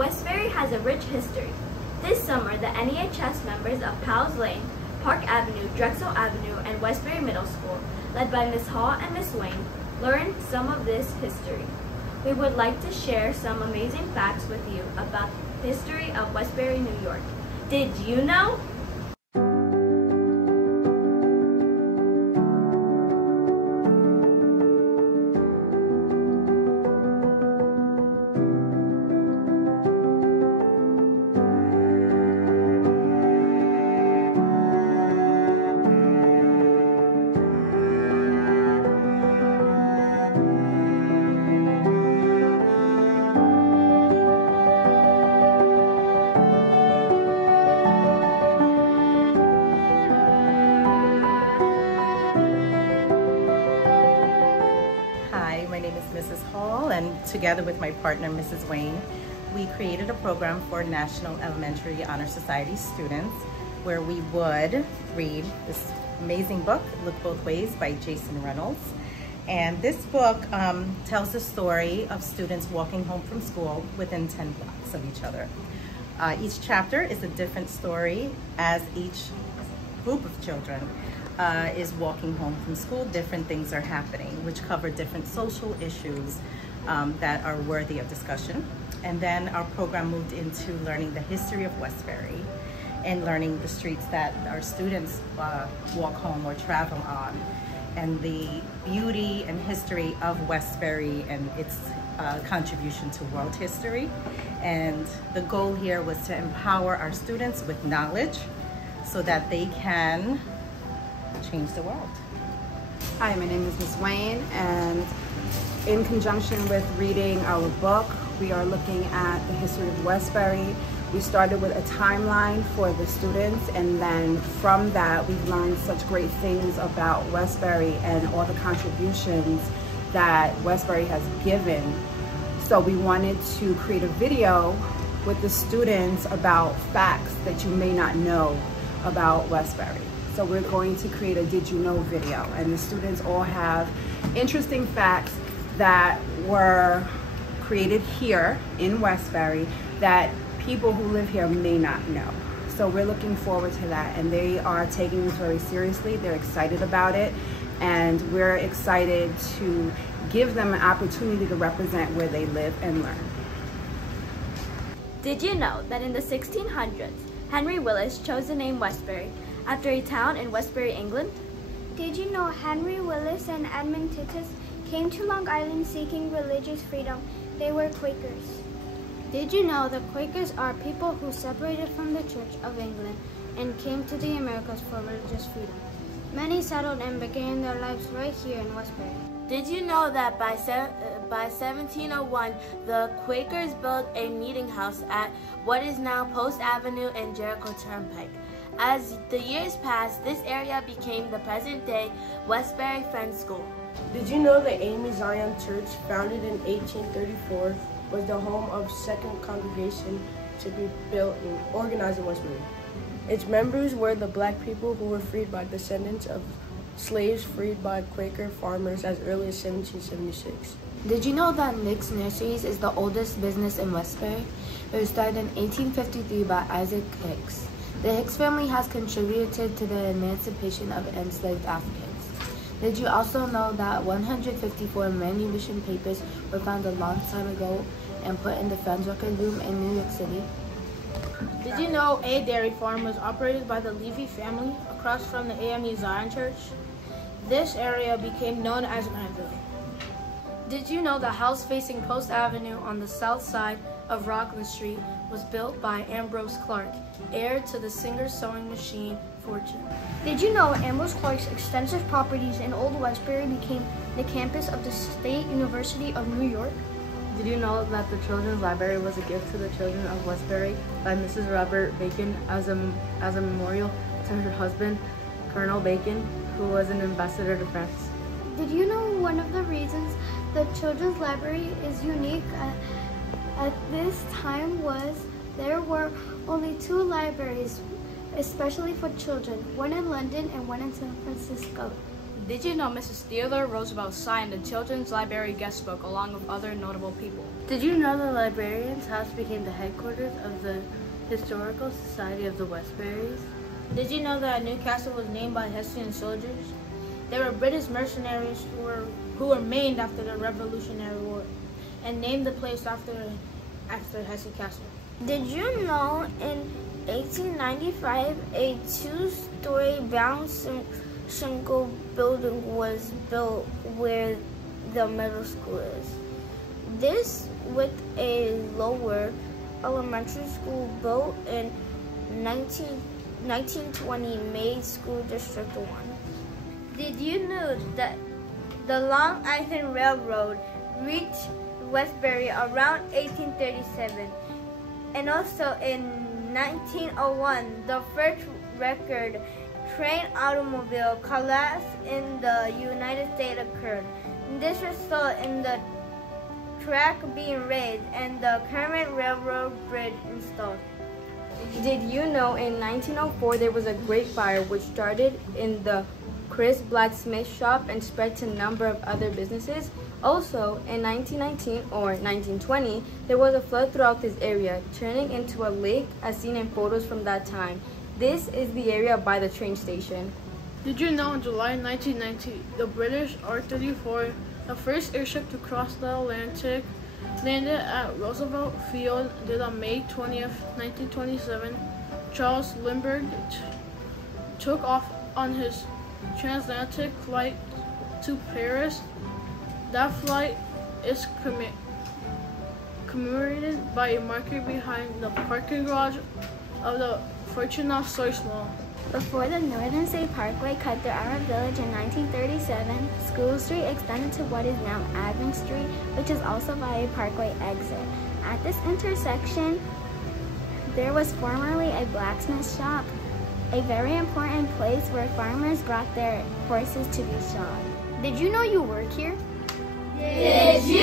Westbury has a rich history. This summer, the NEHS members of Powell's Lane, Park Avenue, Drexel Avenue, and Westbury Middle School, led by Ms. Hall and Ms. Wayne, learned some of this history. We would like to share some amazing facts with you about the history of Westbury, New York. Did you know? My name is Mrs. Hall, and together with my partner, Mrs. Wayne, we created a program for National Elementary Honor Society students where we would read this amazing book, Look Both Ways by Jason Reynolds. And this book tells the story of students walking home from school within 10 blocks of each other. Each chapter is a different story as each group of children is walking home from school. Different things are happening, which cover different social issues that are worthy of discussion. And then our program moved into learning the history of Westbury and learning the streets that our students walk home or travel on, and the beauty and history of Westbury and its contribution to world history. And the goal here was to empower our students with knowledge so that they can change the world. Hi, my name is Ms. Wayne, and in conjunction with reading our book, we are looking at the history of Westbury. We started with a timeline for the students, and then from that we've learned such great things about Westbury and all the contributions that Westbury has given. So we wanted to create a video with the students about facts that you may not know about Westbury. So we're going to create a Did You Know video, and the students all have interesting facts that were created here in Westbury that people who live here may not know. So we're looking forward to that, and they are taking this very seriously. They're excited about it, and we're excited to give them an opportunity to represent where they live and learn. Did you know that in the 1600s, Henry Willis chose the name Westbury after a town in Westbury, England? Did you know Henry Willis and Edmund Titus came to Long Island seeking religious freedom? They were Quakers. Did you know the Quakers are people who separated from the Church of England and came to the Americas for religious freedom? Many settled and began their lives right here in Westbury. Did you know that by 1701, the Quakers built a meeting house at what is now Post Avenue and Jericho Turnpike? As the years passed, this area became the present-day Westbury Friends School. Did you know the Amy Zion Church, founded in 1834, was the home of second congregation to be built and organized in Westbury? Its members were the black people who were freed by descendants of slaves freed by Quaker farmers as early as 1776. Did you know that Nick's Nurseries is the oldest business in Westbury? It was started in 1853 by Isaac Hicks. The Hicks family has contributed to the emancipation of enslaved Africans. Did you also know that 154 manumission papers were found a long time ago and put in the Friends Record Room in New York City? Did you know a dairy farm was operated by the Levy family across from the AME Zion Church? This area became known as Granville. Did you know the house facing Post Avenue on the south side of Rockland Street was built by Ambrose Clark, heir to the Singer sewing machine fortune? Did you know Ambrose Clark's extensive properties in Old Westbury became the campus of the State University of New York? Did you know that the Children's Library was a gift to the children of Westbury by Mrs. Robert Bacon as a memorial to her husband, Colonel Bacon, who was an ambassador to France? Did you know one of the reasons the Children's Library is unique at this time was there were only 2 libraries, especially for children, one in London and one in San Francisco? Did you know Mrs. Theodore Roosevelt signed the Children's Library guest book along with other notable people? Did you know the librarian's house became the headquarters of the Historical Society of the Westburys? Did you know that Newcastle was named by Hessian soldiers? They were British mercenaries who were named after the Revolutionary War and named the place after Hesse Castle. Did you know in 1895 a two-story brown shingle building was built where the middle school is? This with a lower elementary school built in 1920 made School District 1. Did you know that the Long Island Railroad reached Westbury around 1837? And also in 1901, the first record train automobile collapse in the United States occurred. This resulted in the track being raised and the current railroad bridge installed. Did you know in 1904 there was a great fire which started in the Chris blacksmith shop and spread to a number of other businesses? Also, in 1919 or 1920, there was a flood throughout this area, turning into a lake as seen in photos from that time. This is the area by the train station. Did you know in July 1990, the British R-34, the first airship to cross the Atlantic, landed at Roosevelt Field? Then on May 20th, 1927, Charles Lindbergh took off on his transatlantic flight to Paris. That flight is commemorated by a marker behind the parking garage of the Fortuna Source Mall. Before the Northern State Parkway cut through our village in 1937, School Street extended to what is now Advent Street, which is also by a Parkway exit. At this intersection, there was formerly a blacksmith shop, a very important place where farmers brought their horses to be shod. Did you know you work here? Did you